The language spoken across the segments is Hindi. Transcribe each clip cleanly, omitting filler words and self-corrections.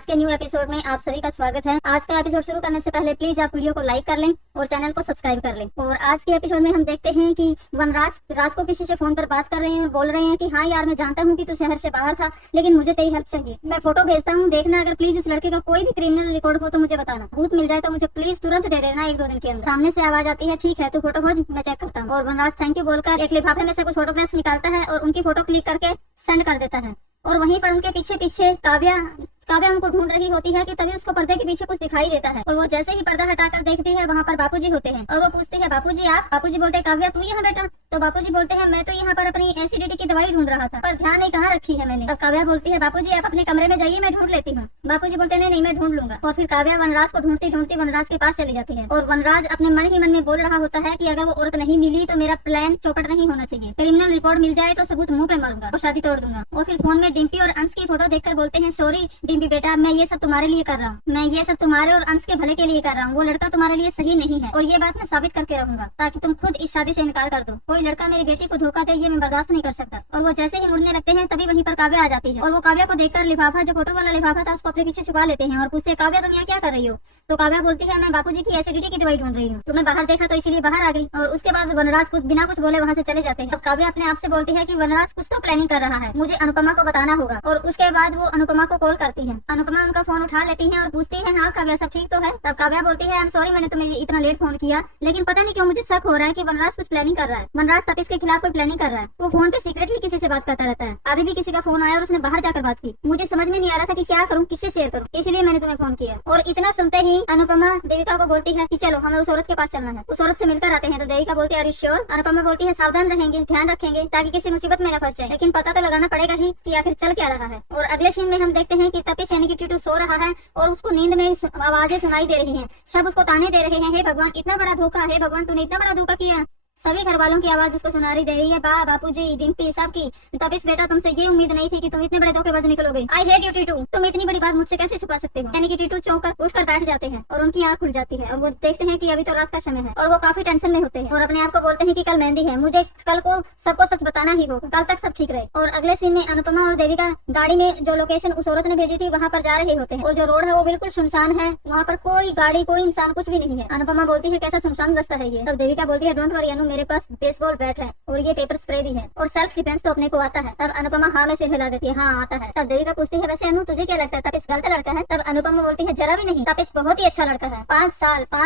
आज के न्यू एपिसोड में आप सभी का स्वागत है। आज का एपिसोड शुरू करने से पहले प्लीज आप वीडियो को लाइक कर लें और चैनल को सब्सक्राइब कर लें। और आज के एपिसोड में हम देखते हैं कि वनराज रात को किसी से फोन पर बात कर रहे हैं और बोल रहे हैं कि हाँ यार, मैं जानता हूँ कि तू शहर से बाहर था, लेकिन मुझे तेरी हेल्प चाहिए। मैं फोटो भेजता हूँ, देखना अगर प्लीज उस लड़के का कोई भी क्रिमिनल रिकॉर्ड हो तो मुझे बताना। भूत मिल जाए तो मुझे प्लीज तुरंत दे देना 1-2 दिन के अंदर। सामने से आवाज आती है, ठीक है तू फोटो भेज, मैं चेक करता हूँ। और वनराज थैंक यू बोलकर एक लिफाफे में से कुछ फोटोग्राफ्स निकालता है और उनकी फोटो क्लिक करके सेंड कर देता है। और वहीं पर उनके पीछे पीछे काव्या उनको ढूंढ रही होती है कि तभी उसको पर्दे के पीछे कुछ दिखाई देता है। और वो जैसे ही पर्दा हटाकर देखती है, वहाँ पर बापूजी होते हैं और वो पूछती है, बापूजी आप? बापूजी बोलते हैं, काव्या तू यहाँ बेटा? तो बापूजी बोलते हैं, मैं तो यहाँ पर अपनी एसिडिटी की दवाई ढूंढ रहा था, पर ध्यान नहीं कहाँ रखी है मैंने। तब काव्या बोलती है, बापूजी आप अपने कमरे में जाइए, मैं ढूंढ लेती हूँ। बापूजी बोलते हैं, नहीं मैं ढूंढ लूंगा। और फिर काव्या वनराज को ढूंढती ढूंढती वनराज के पास चली जाती है। और वनराज अपने मन ही मन में बोल रहा होता है कि अगर वो औरत नहीं मिली तो मेरा प्लान चौपट नहीं होना चाहिए। क्रिमिनल रिकॉर्ड मिल जाए तो सबूत मुंह पे मारूंगा और शादी तोड़ दूंगा। और फिर फोन में डिम्पी और अंश की फोटो देखकर बोलते हैं, सॉरी डिम्पी बेटा, मैं ये सब तुम्हारे लिए कर रहा हूँ, मैं ये सब तुम्हारे और अंश के भले के लिए कर रहा हूँ। वो लड़का तुम्हारे लिए सही नहीं है और ये बात मैं साबित करके रहूंगा ताकि तुम खुद इस शादी से इनकार कर दो। कोई लड़का मेरी बेटी को धोखा दे, ये मैं बर्दाश्त नहीं कर सकता। और वो जैसे ही मुड़ने लगते हैं तभी वहीं पर काव्या आ जाती है। और वो काव्या को देखकर लिफाफा, जो फोटो वाला लिफाफा था, उसको अपने पीछे छुपा लेते हैं और पूछते हैं, काव्या तुम यहाँ क्या कर रही हो? तो काव्या बोलती है, मैं बापूजी की एसिडिटी की दवाई ढूंढ रही हूँ, तुम्हें बाहर देखा तो इसलिए बाहर आ गई। और उसके बाद वनराज कुछ बिना कुछ बोले वहाँ से चले जाते हैं। अब काव्या अपने आप से बोलती है कि वनराज कुछ तो प्लानिंग कर रहा है, मुझे अनुपमा को बताना होगा। और उसके बाद वो अनुपमा को कॉल करती है। अनुपमा उनका फोन उठा लेती है और पूछती है, हाँ काव्या सब ठीक तो है? तब काव्या बोलती है, आई एम सॉरी मैंने तुम्हें इतना लेट फोन किया, लेकिन पता नहीं क्यों मुझे शक हो रहा है कि वनराज कुछ प्लानिंग कर रहा है। वनराज तपिश के खिलाफ कोई प्लानिंग कर रहा है। वो फोन पे सीक्रेटली किसी से बात करता रहता है। अभी भी किसी का फोन आया और उसने बाहर जाकर बात की। मुझे समझ में नहीं आ रहा था कि क्या करूं, किससे शेयर करूं, इसलिए मैंने तुम्हें फोन किया। और इतना सुनते ही अनुपमा देविका को बोलती है कि चलो हमें उस औरत के पास चलना है, उस औरत से मिलकर आते हैं। तो देविका बोलती है, अरे श्योर? अनुपमा बोलती है, सावधान रहेंगे, ध्यान रखेंगे ताकि किसी मुसीबत में न फंस जाए, लेकिन पता तो लगाना पड़ेगा ही कि आखिर चल क्या रहा है। और अगले सीन में हम देखते हैं कि तपिश यानी कि टीटू सो रहा है और उसको नींद में आवाजें सुनाई दे रही हैं। सब उसको ताने दे रहे हैं, हे भगवान इतना बड़ा धोखा, हे भगवान तूने इतना बड़ा धोखा किया। सभी घर वालों की आवाज उसको सुनाई दे रही है, बापूजी डिम्पी सब की। तपिश बेटा तुमसे ये उम्मीद नहीं थी कि तुम इतने बड़े धोखेबाज निकलोगे। आई हेट यू टीटू, तुम इतनी बड़ी बात मुझसे कैसे छुपा सकते हो? यानी कि टीटू चौंक कर उठकर बैठ जाते हैं और उनकी आंख खुल जाती है और वो देखते हैं कि अभी तो रात का समय है। और वो काफी टेंशन में होते हैं और अपने आप को बोलते हैं कि कल मेहंदी है, मुझे कल को सबको सच बताना ही होगा, कल तक सब ठीक रहे। और अगले सीन में अनुपमा और देविका गाड़ी में जो लोकेशन उस औरत ने भेजी थी वहाँ पर जा रहे होते हैं। और जो रोड है वो बिल्कुल सुनसान है, वहाँ पर कोई गाड़ी कोई इंसान कुछ भी नहीं है। अनुपमा बोलती है, कैसा सुनसान रास्ता है ये? तब देविका बोलती है, डोंट वरी अनु, मेरे पास बेसबॉल बैट है और ये पेपर स्प्रे भी है और सेल्फ डिफेंस तो अपने को आता है। तब अनुपमा हाँ में सिर हिला देती है, हाँ आता है। तब देविका पूछती है, वैसे अनु तुझे क्या लगता है तपिश गलत लड़का है? तब अनुपमा बोलती है, जरा भी नहीं, तपिश बहुत ही अच्छा लड़का है। 5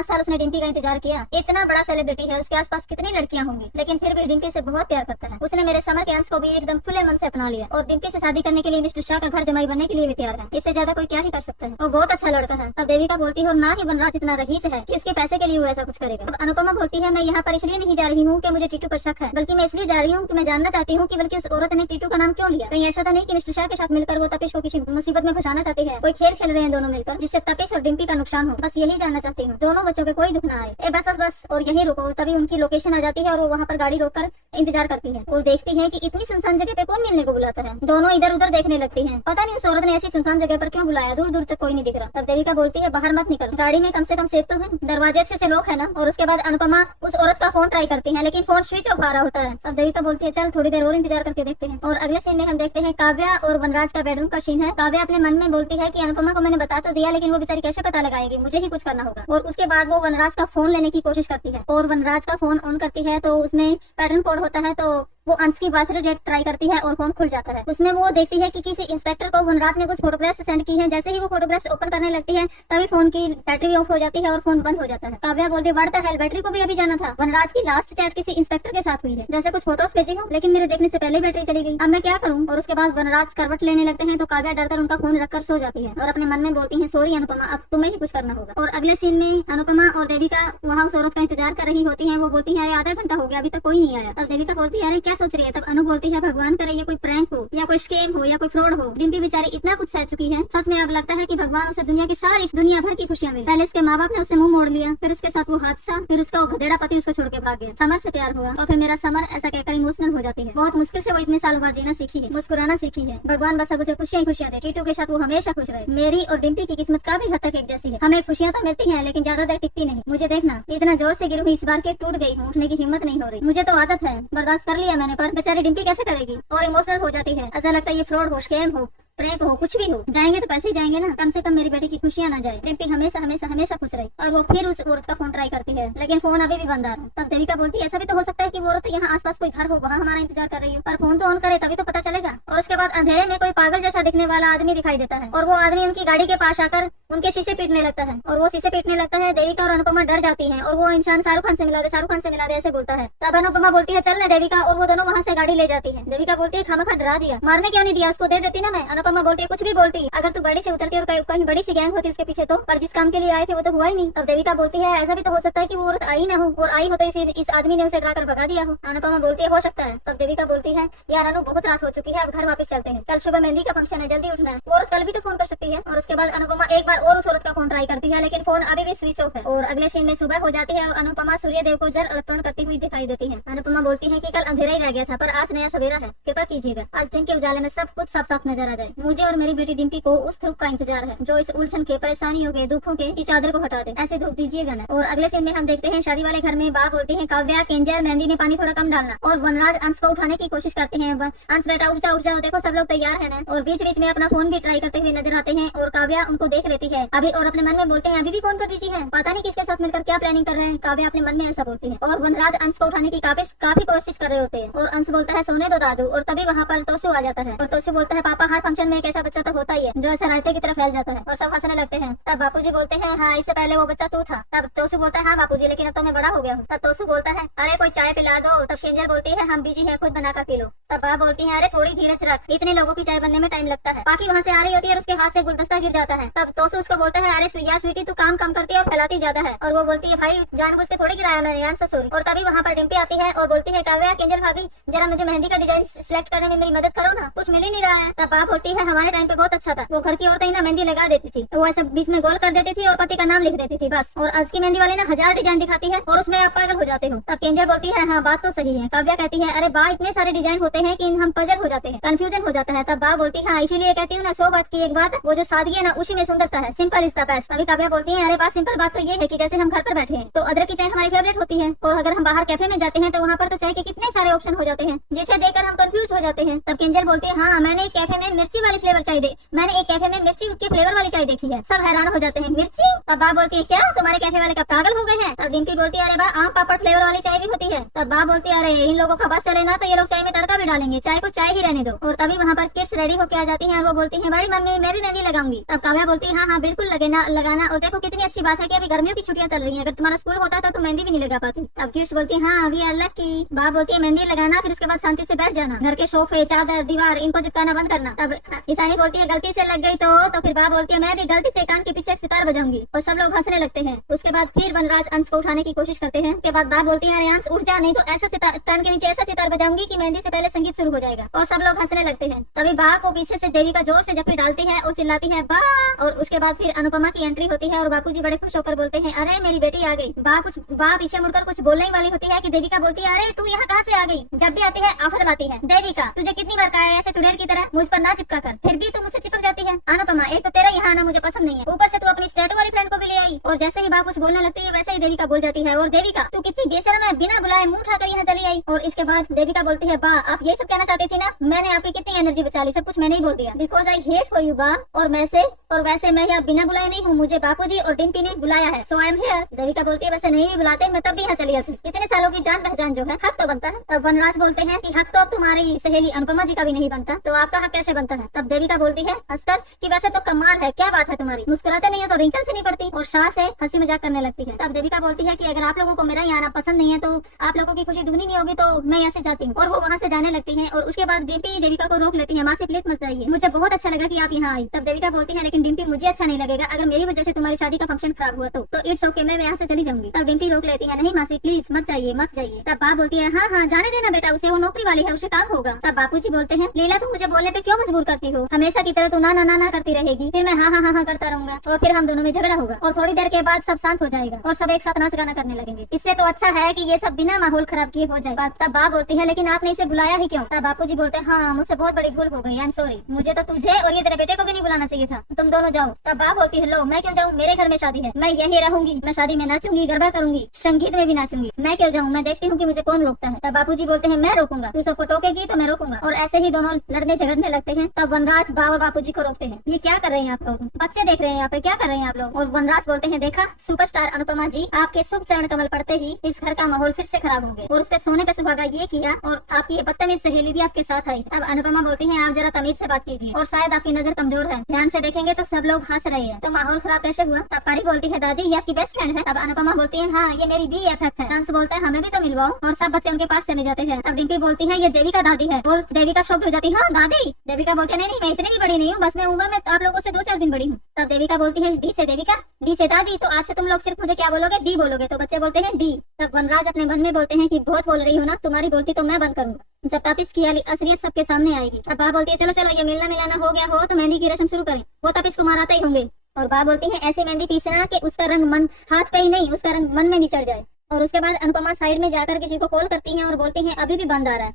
साल उसने डिम्पी का इंतजार किया। इतना बड़ा सेलिब्रिटी है, उसके आसपास कितनी लड़कियां होंगी, लेकिन फिर भी डिम्पी से बहुत प्यार करता है। उसने मेरे समर के अंश को भी एकदम खुले मन से अपना लिया और डिम्पी से शादी करने के लिए मिस्टर शाह का घर जमाई बनने के लिए भी तैयार है। इससे ज्यादा कोई क्या ही कर सकता है, वो बहुत अच्छा लड़का है। तब देविका बोलती है, और ना ही वनराज इतना रईस है कि उसके पैसे के लिए वो ऐसा कुछ करेगा। अब अनुपमा बोलती है, मैं यहाँ पर इसलिए नहीं जा रही हूँ कि मुझे टीटू पर शक है, बल्कि मैं इसलिए जा रही हूँ कि मैं जानना चाहती हूँ कि बल्कि उस औरत ने टीटू का नाम क्यों लिया। कहीं ऐसा तो नहीं कि मिस्टर शाह के साथ मिलकर वो तपिश को किसी मुसीबत में फंसाना चाहती है, कोई खेल खेल रहे हैं दोनों मिलकर जिससे तपिश और डिम्पी का नुकसान हो। बस यही जानना चाहती हूँ, दोनों बच्चों पे कोई दुख ना आए। बस और यही रुको। तभी उनकी लोकेशन आ जाती है और वो वहाँ पर गाड़ी रोककर इंतजार करती है और देखती है कि इतनी सुनसान जगह पे कौन मिलने को बुलाता है। दोनों इधर उधर देखने लगती है, पता नहीं उस औरत ने ऐसी सुनसान जगह पर क्यों बुलाया, दूर दूर तक कोई नहीं दिख रहा। तब देविका बोलती है, बाहर मत निकल, गाड़ी में कम से कम सेफ तो है, दरवाजे अच्छे से लॉक है ना। और उसके बाद अनुपमा उस औरत का फोन ट्राई करती है लेकिन फोन स्विच ऑफ आ रहा होता है। तब देविका बोलती है, चल थोड़ी देर और इंतजार करके देखते हैं। और अगले सीन में हम देखते हैं काव्या और वनराज का बेडरूम का सीन है। काव्या अपने मन में बोलती है कि अनुपमा को मैंने बता तो दिया, लेकिन वो बेचारी कैसे पता लगाएगी, मुझे ही कुछ करना होगा। और उसके बाद वो वनराज का फोन लेने की कोशिश करती है और वनराज का फोन ऑन करती है तो उसमें पैटर्न कोड होता है। तो वो अंश की बर्थडे डेट ट्राई करती है और फोन खुल जाता है। उसमें वो देखती है कि किसी इंस्पेक्टर को वनराज ने कुछ फोटोग्राफ्स सेंड की हैं। जैसे ही वो फोटोग्राफ्स ओपन करने लगती है तभी फोन की बैटरी ऑफ हो जाती है और फोन बंद हो जाता है। काव्या बोलती है, व्हाट द हेल, बैटरी को भी अभी जाना था। वनराज की लास्ट चैट किसी इंस्पेक्टर के साथ हुई है, जैसे कुछ फोटोज भेजी हो, लेकिन मेरे देखने से पहले बैटरी चली गई, अब मैं क्या करूँ? और उसके बाद वनराज करवट लेने लगते हैं तो काव्या डरकर उनका फोन रखकर सो जाती है और अपने मन में बोलती है, सॉरी अनुपमा, अब तुम्हें ही कुछ करना होगा। और अगले सीन में अनुपमा और देविका वहाँ उस औरत का इंतजार कर रही होती है। वो बोलती है, अरे आधा घंटा हो गया अभी तक कोई नहीं आया। तब देविका बोलती है, अरे क्या सोच रही है? तब अनु बोलती है, भगवान करे ये कोई प्रैंक हो या कोई स्कैम हो या कोई फ्रॉड हो। डिम्पी बेचारी इतना कुछ सह चुकी है, सच में अब लगता है कि भगवान उसे दुनिया भर की खुशियां मिली। पहले उसके माँ बाप ने उसे मुंह मोड़ लिया, फिर उसके साथ वो हादसा, फिर उसका वो गधेड़ा पति उसको छोड़ के भाग गया। समर से प्यार हुआ और फिर मेरा समर, ऐसा कहकर इमोशनल हो जाती है। बहुत मुश्किल से वो इतने सालों बाद जीना सीखी है, मुस्कुराना सीखी है। भगवान बस अब उसे खुशियां दे, टीटू के साथ वो हमेशा खुश रहे। मेरी और डिम्पी की किस्मत काफी हद तक एक जैसी है, हमें खुशियां तो मिलती है लेकिन ज्यादा देर टिकती नहीं। मुझे देखना, इतना जोर से गिरू, इस बार के टूट गई हूँ, उठने की हिम्मत नहीं हो रही। मुझे तो आदत है, बर्दाश्त कर लिया मैंने, पर बेचारी डिम्पी कैसे करेगी? और इमोशनल हो जाती है, ऐसा लगता है ये फ्रॉड हो, स्कैम हो, प्रैंक हो, कुछ भी हो, जाएंगे तो पैसे ही जाएंगे ना, कम से कम मेरी बेटी की खुशियां ना जाए। डिम्पी हमेशा हमेशा हमेशा खुश रही और वो फिर उस औरत का फोन ट्राई करती है, लेकिन फोन अभी भी बंद आ रहा। तब देविका बोलती है ऐसा भी तो हो सकता है कि वो औरत यहाँ आसपास कोई घर हो, वहाँ हमारा इंतजार कर रही हो, पर फोन तो ऑन करे तभी तो पता चलेगा। और उसके बाद अंधेरे में कोई पागल जैसा दिखने वाला आदमी दिखाई देता है और वो आदमी उनकी गाड़ी के पास आकर उनके शीशे पीटने लगता है और वो शीशे पीटने लगता है। देविका और अनुपमा डर जाती है और वो इंसान शाहरुख खान से मिला दे, शाहरुख खान से मिला दे ऐसे बोलता है। तब अनुपमा बोलती है चल ना देविका, और वो दोनों वहाँ से गाड़ी ले जाती है। देविका बोलती है खामखा डरा दिया, मारने क्यों नहीं दिया, उसको दे देती ना मैं। अनुपमा बोलती है कुछ भी बोलती, अगर तू गाड़ी से उतरती और कहीं बड़ी सी गैंग होती उसके पीछे तो, पर जिस काम के लिए आए थे वो तो हुआ ही नहीं। तब देविका बोलती है ऐसा भी तो हो सकता है कि वो औरत आई ना हो और आई हो तो इस आदमी ने उसे डरा कर भगा दिया हो। अनुपमा बोलती है हो सकता है। तब देविका बोलती है यार अनु बहुत रात हो चुकी है, अब घर वापस चलते हैं, कल सुबह मेहंदी का फंक्शन है, जल्दी उठना है। वो औरत कल भी तो फोन कर सकती है। और उसके बाद अनुपमा एक बार और उस औरत का फोन ट्राई करती है, लेकिन फोन अभी भी स्विच ऑफ है। और अगले सीन में सुबह हो जाती है और अनुपमा सूर्यदेव को जल अर्पण करती हुई दिखाई देती है। अनुपमा बोलती है कि कल अंधेरा ही रह गया था पर आज नया सवेरा है, कृपा कीजिएगा आज दिन के उजाले में सब कुछ साफ साफ नजर आ जाए। मुझे और मेरी बेटी डिम्पी को उस धूप का इंतजार है जो इस उलझन के, परेशानियों के, दुखों के की चादर को हटा दे, ऐसे धूप दीजिएगा ना। और अगले सीन में हम देखते हैं शादी वाले घर में बा बोलती है काव्या केंजल मेहंदी में पानी थोड़ा कम डालना, और वनराज अंश को उठाने की कोशिश करते हैं। अंश बेटा उठ जाओ, देखो सब लोग तैयार है ना। और बीच बीच में अपना फोन भी ट्राई करते हुए नजर आते हैं और काव्या उनको देख लेती है अभी, और अपने मन में बोलते हैं अभी भी फोन पर बिजी है, पता नहीं किसके साथ मिलकर क्या प्लानिंग कर रहे हैं। काव्या अपने मन में ऐसा बोलती है और वनराज अंश को उठाने की काफी कोशिश कर रहे होते हैं। और अंश बोलता है सोने दो दादू, और तभी वहाँ पर तोशु आ जाता है और तोशु बोलता है पापा हर फंक्शन में एक ऐसा बच्चा तो होता ही है जो ऐसा रायते की तरफ फैल जाता है, और सब हंसने लगते हैं। तब बापूजी बोलते हैं हाँ इससे पहले वो बच्चा तू था। तब तोशु बोलता है हाँ बापूजी, लेकिन अब तो मैं बड़ा हो गया हूँ। तब तोशु बोलता है अरे कोई चाय पिला दो। तब केंजल बोलती है हम बिजी है, खुद बनाकर पी लो। तब बा बोलती है अरे थोड़ी धीरज रख, इतने लोगों की चाय बनने में टाइम लगता है। बाकी वहाँ से आ रही होती है और उसके हाथ से गुलदस्ता गिर जाता है। तब तोशु उसको बोलता है अरे स्वीटी तू काम कम करती है और फैलाती ज्यादा है। और वो बोलती है भाई जानबूझ के थोड़ी गिराया मैंने, आई एम सो सॉरी। और तभी वहाँ पर डिम्पी आती है और बोलती है काव्या केंजल भाभी जरा मुझे मेहंदी का डिजाइन सिलेक्ट करने में मेरी मदद करो ना, कुछ मिल ही नहीं रहा है। तब बा बोलती है हमारे टाइम पे बहुत अच्छा था, वो घर की औरतें ना मेहंदी लगा देती थी, वो ऐसा बीच में गोल कर देती थी और पति का नाम लिख देती थी बस। और आज की मेहंदी वाली ना 1000 डिजाइन दिखाती है और उसमें आप पागल हो जाते हो। तब केंजल बोलती है हाँ बात तो सही है। काव्या कहती है अरे बा इतने सारे डिजाइन होते हैं कि हम पजल हो जाते हैं, कंफ्यूजन हो जाता है। तब बा बोलती है हाँ इसीलिए कहती हूँ ना 100 बात की एक बात, वो जो सादगी है ना उसी में सुंदरता है, सिंपल इज द बेस्ट। अभी काव्या बोलती है अरे बात सिंपल बात तो ये है कि जैसे हम घर पर बैठे हैं तो अदरक की चाय हमारी फेवरेट होती है, और अगर हम बाहर कैफे में जाते हैं तो वहाँ पर तो चाय के कितने सारे ऑप्शन हो जाते हैं जिसे देखकर हम कंफ्यूज हो जाते हैं। तब केंजल बोलती है हाँ मैंने एक कैफे में मिर्ची वाली फ्लेवर चाय मैंने एक कैफे में मिर्ची के फ्लेवर वाली चाय देखी है, सब हैरान हो जाते हैं मिर्ची। तब बा बोलती है क्या तुम्हारे कैफे वाले का पागल हो गए हैं। तब डिम्पी बोलती है अरे बा आम पापड़ फ्लेवर वाली चाय भी होती है। तब बा बोलती है अरे इन लोगों का बस चले ना तो ये लोग चाय में तड़का भी डालेंगे, चाय को चाय ही रहने दो। और तभी वहाँ पर किड्स रेडी होकर आ जाती है और वो बोलती है बड़ी मम्मी मैं भी मेहंदी लगाऊंगी। तब काव्या बोलती है हाँ बिल्कुल लगाना, और देखो कितनी अच्छी बात है कि अभी गर्मियों की छुट्टियां चल रही है, अगर तुम्हारा स्कूल होता था तो मेहंदी भी नहीं लगा पाती। तब किड्स बोलती है हाँ अभी अल्लाह की। बा बोलती है मेहंदी लगाना फिर उसके बाद शांति से बैठ जाना, घर के सोफे चादर दीवार इनको चिपकाना बंद करना। तब ईशानी बोलती है गलती से लग गई तो फिर बा बोलती है मैं भी गलती से कान के पीछे एक सितार बजाऊंगी, और सब लोग हंसने लगते हैं। उसके बाद फिर वनराज अंश को उठाने की कोशिश करते हैं। उसके बाद बा बोलती है अरे अंश उठ जा, नहीं तो ऐसा सितार कान के नीचे ऐसा सितार बजाऊंगी कि मेहंदी से पहले संगीत शुरू हो जाएगा, और सब लोग हंसने लगते हैं। तभी बा को पीछे से देविका जोर से जप्पी डालती है और चिल्लाती है बा। और उसके बाद फिर अनुपमा की एंट्री होती है और बापूजी बड़े खुश होकर बोलते हैं अरे मेरी बेटी आ गई। बा पीछे मुड़कर कुछ बोलने वाली होती है कि देविका बोलती है अरे तू यहाँ कहाँ से आ गई, जब भी आती है आफत लाती है। देविका तुझे कितनी बार कहा है ऐसे चुड़ैल की तरह मुझ पर ना चिपका कर, फिर भी तू मुझसे चिपक जाती है। अनुपमा एक तो तेरा यहाँ आना मुझे पसंद नहीं है, ऊपर से तू अपनी स्टैटू वाली फ्रेंड को भी ले आई। और जैसे ही बा कुछ बोलने लगती है वैसे ही देविका बोल जाती है और देविका तू कितनी बेशर्म है, बिना बुलाए मुंह उठाकर यहाँ चली आई। और इसके बाद देविका बोलती है बा आप ये सब कहना चाहती थी ना, मैंने आपकी कितनी एनर्जी बचा ली, सब कुछ मैंने ही बोल दिया, because I hate for you बा। और वैसे मैं यहाँ बिना बुलाए नहीं हूँ, मुझे बापूजी और डिम्पी ने बुलाया है, सो आई एम हियर। देविका बोलती है वैसे नहीं भी बुलाते मैं तब भी यहाँ चली आती, इतने सालों की जान पहचान जो है हक तो बनता है। तब वनराज बोलते हैं कि हक तो अब तुम्हारी सहेली अनुपमा जी का भी नहीं बनता, तो आपका हक कैसे बनता है। तब देविका बोलती है हंसकर कि वैसे तो कमाल है, क्या बात है तुम्हारी, मुस्कुराते नहीं हो तो रिंकल से नहीं पड़ती, और शाह से हंसी मजाक करने लगती है। तब देविका बोलती है कि अगर आप लोगों को मेरा यहाँ आना पसंद नहीं है तो आप लोगों की खुशी दुगनी नहीं होगी, तो मैं यहाँ से जाती हूँ। और वो वहाँ से जाने लगती है और उसके बाद डिम्पी देविका को रोक लेती है, माँ से प्लीज मत जाइए, मुझे बहुत अच्छा लगा कि आप यहाँ आई। तब देविका बोलती है लेकिन डिम्पी मुझे अच्छा नहीं लगेगा, अगर मेरी वजह से तुम्हारी शादी का फंक्शन खराब हुआ तो इट्स ओके, मैं यहाँ से चली जाऊंगी। तब डिम्पी रोक लेती है नहीं मासी प्लीज मत जाइए मत जाइए। तब बाप बोलती है हाँ हाँ जाने देना बेटा, उसे वो नौकरी वाली है, उसे काम होगा। तब बापूजी बोलते हैं लीला तुम मुझे बोलने पे क्यों मजबूर करती हो, हमेशा की तरह तू ना ना ना ना करती कहेगी, फिर मैं हाँ हाँ हाँ हाँ करता रहूंगा और फिर हम दोनों में झगड़ा होगा और थोड़ी देर के बाद सब शांत हो जाएगा और सब एक साथ नाच गाना करने लगेंगे। इससे तो अच्छा है कि ये सब बिना माहौल खराब किए हो जाएगा। तब बाप बोलती है लेकिन आपने इसे बुलाया ही क्यों? तब बापूजी बोलते हैं हाँ मुझसे बहुत बड़ी भूल हो गई, आई एम सॉरी, मुझे तो तुझे और ये तेरे बेटे को भी नहीं बुलाना चाहिए था, तुम दोनों जाओ। तब बाप बोलती है लो मैं क्यों जाऊँ, मेरे घर में शादी है, मैं यही रहूंगी, मैं शादी में नाचूंगी, गरबा करूंगी, संगीत में भी नाचूंगी, मैं क्यों जाऊँ, मैं देखती हूँ कि मुझे कौन रोकता है। तब बापूजी बोलते हैं मैं रोकूंगा, तू सबको टोकेगी तो मैं रोकूंगा। और ऐसे ही दोनों लड़ने झगड़ने लगते हैं। तब वनराज बा और बापूजी को रोकते हैं, ये क्या कर रहे हैं आप लोग, बच्चे देख रहे हैं यहाँ पे, क्या कर रहे हैं आप लोग। और वनराज बोलते हैं देखा सुपरस्टार अनुपमा जी, आपके शुभ चरण कमल पड़ते ही इस घर का माहौल फिर से खराब हो गया और उसके सोने पे सुहागा ये किया और आपकी ये बदतमीज सहेली भी आपके साथ आई। तब अनुपमा बोलती है आप जरा तमीज से बात कीजिए और शायद आपकी नजर कमजोर है, ध्यान से देखेंगे तो सब लोग हंस रहे हैं, तो माहौल खराब कैसे हुआ। तब परी बोलती है दादी ये आपकी बेस्ट फ्रेंड है। तब अनुपमा बोलती है हाँ ये मेरी BFF है। कंस बोलता है हमें भी तो मिलवाओ और सब बच्चे उनके पास चले जाते हैं। तब डिम्पी बोलती है ये देविका दादी है और देविका शॉक्ड हो जाती है हाँ दादी। देविका बोलती है नहीं नहीं मैं इतनी भी बड़ी नहीं हूँ, बस मैं उम्र में आप लोगों से 2-4 दिन बड़ी हूँ। तब देविका बोलती है डी से देविका, डी से दादी, तो आज से तुम लोग सिर्फ मुझे क्या बोलोगे, डी बोलोगे। तो बच्चे बोलते हैं डी। तब वनराज अपने मन में बोलते हैं कि बहुत बोल रही हो ना, तुम्हारी बोलती तो मैं बंद करूंगा जब तापिस की असलियत सबके सामने आएगी। अब बा बोलती है चलो चलो ये मिलना मिलाना हो गया हो तो मेहंदी की रस्म शुरू करें, वो तापिस को माराते ही होंगे। और बा बोलती है ऐसे मेहंदी पीसना कि उसका रंग मन हाथ पे ही नहीं उसका रंग मन में भी चढ़ जाए। और उसके बाद अनुपमा साइड में जाकर किसी को कॉल करती है और बोलती है अभी भी बंद आ रहा है,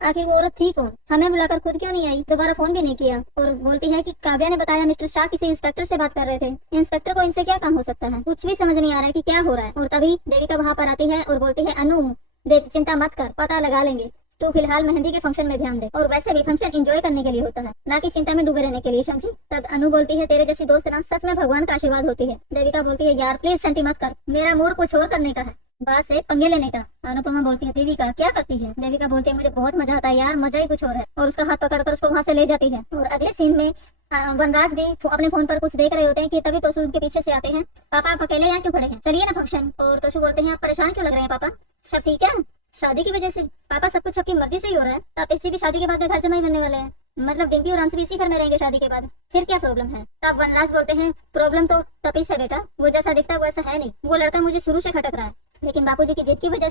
आखिर वो औरत थी कौन, हमें बुलाकर खुद क्यों नहीं आई, दोबारा फोन भी नहीं किया। और बोलती है कि काव्या ने बताया मिस्टर शाह किसी इंस्पेक्टर से बात कर रहे थे, इंस्पेक्टर को इनसे क्या काम हो सकता है, कुछ भी समझ नहीं आ रहा है कि क्या हो रहा है। और तभी देविका वहाँ पर आती है और बोलती है अनु देव चिंता मत कर, पता लगा लेंगे, तो फिलहाल मेहंदी के फंक्शन में ध्यान दे, और वैसे भी फंक्शन एंजॉय करने के लिए होता है ना कि चिंता में डूबे रहने के लिए, समझी। तब अनु बोलती है तेरे जैसी दोस्त ना सच में भगवान का आशीर्वाद होती है। देविका बोलती है यार प्लीज सेंटी मत कर, मेरा मूड कुछ और करने का है, बात से पंगे लेने का। अनुपमा बोलती है देविका क्या करती है। देविका बोलती है मुझे बहुत मजा आता है यार, मजा ही कुछ और है। और उसका हाथ पकड़कर उसको वहाँ से ले जाती है। और अगले सीन में वनराज भी अपने फोन पर कुछ देख रहे होते हैं कि तभी तोशु उनके पीछे से आते हैं, पापा आप अकेले यहाँ क्यों खड़े हैं, चलिए ना फंक्शन। और तोशु बोलते हैं आप परेशान क्यों लग रहे हैं पापा, सब ठीक है, शादी की वजह से पापा सब कुछ आपकी मर्जी से ही हो रहा है। तापिस जी भी शादी के बाद में घर जमाई बनने वाले हैं, मतलब डिम्पी और अंश भी इसी घर में रहेंगे शादी के बाद, फिर क्या प्रॉब्लम है। तब वनराज बोलते हैं प्रॉब्लम तो तपिस है बेटा, वो जैसा दिखता है वैसा है नहीं, वो लड़का मुझे शुरू से खटक रहा है, लेकिन बापूजी की जिद की वजह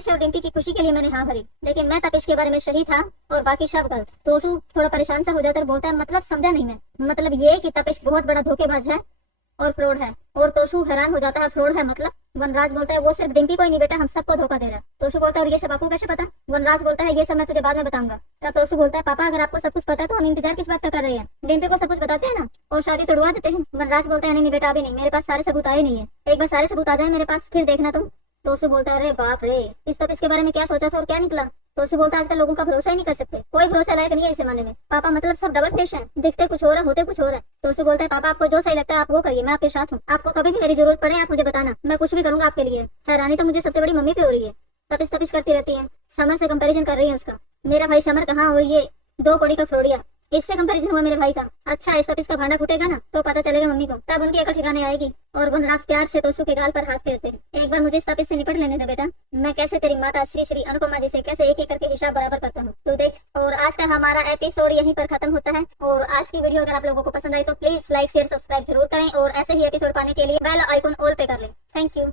से और डिम्पी की खुशी के लिए मैंने हाँ भरी, लेकिन मैं तपिश के बारे में सही था और बाकी सब गलत। तोशु थोड़ा परेशान सा हो जाता है, बोलता है मतलब समझा नहीं मैं, मतलब ये कि तपिश बहुत बड़ा धोखेबाज है और फ्रॉड है। और तोशु हैरान हो जाता है फ्रॉड है मतलब। वनराज बोलता है वो सिर्फ डिम्पी को ही नहीं बेटा हम सबको धोखा दे रहा है। तोशु बोलता है और ये सब आपको कैसे पता। वनराज बोलता है ये सब मैं तुझे बाद में बताऊंगा। तब तोशु बोलता है पापा अगर आपको सब कुछ पता है तो हम इंतजार किस बात का कर रहे हैं, डिम्पी को सब कुछ बताते हैं ना और शादी तोड़वा देते हैं। वनराज बोलता है नहीं बेटा अभी नहीं, मेरे पास सारे सबूत आए नहीं है, एक बार सारे सबूत आ जाए मेरे पास फिर देखना तुम। तोशु बोलता है अरे बाप रे, इस तब इसके बारे में क्या सोचा था और क्या निकला। तोशु बोलता है आजकल लोगों का भरोसा ही नहीं कर सकते, कोई भरोसा लायक नहीं है इस जमाने में पापा, मतलब सब डबल फेस है, दिखते कुछ और है होते कुछ और है। तोशु बोलता है पापा आपको जो सही लगता है आप वो करिए, मैं आपके साथ हूँ, आपको कभी भी मेरी जरूरत पड़े आप मुझे बताना, मैं कुछ भी करूंगा आपके लिए। हैरानी तो मुझे सबसे बड़ी मम्मी पे हो रही है, तपिश करती रहती है, समर से कंपेरिजन कर रही है उसका, मेरा भाई समर कहाँ और ये 2 कौड़ी का फ्रोडिया, इससे कंपैरिजन हुआ मेरे भाई का। अच्छा इस तब इसका भांडा फूटेगा ना तो पता चलेगा मम्मी को, तब उनकी अकल ठिकाने आएगी। और वनराज प्यार से तोशु के गाल पर हाथ फेरते हैं, एक बार मुझे इस तपिश से निपट लेने दे बेटा, मैं कैसे तेरी माता श्री अनुपमा जी से कैसे एक एक करके हिसाब बराबर करता हूँ तो देख। और आज का हमारा एपिसोड यहीं पर खत्म होता है। और आज की वीडियो अगर आप लोगों को पसंद आई तो प्लीज लाइक शेयर सब्सक्राइब जरूर करें और ऐसे ही एपिसोड पाने के लिए बेल आइकन ऑल पे कर लें। Thank you.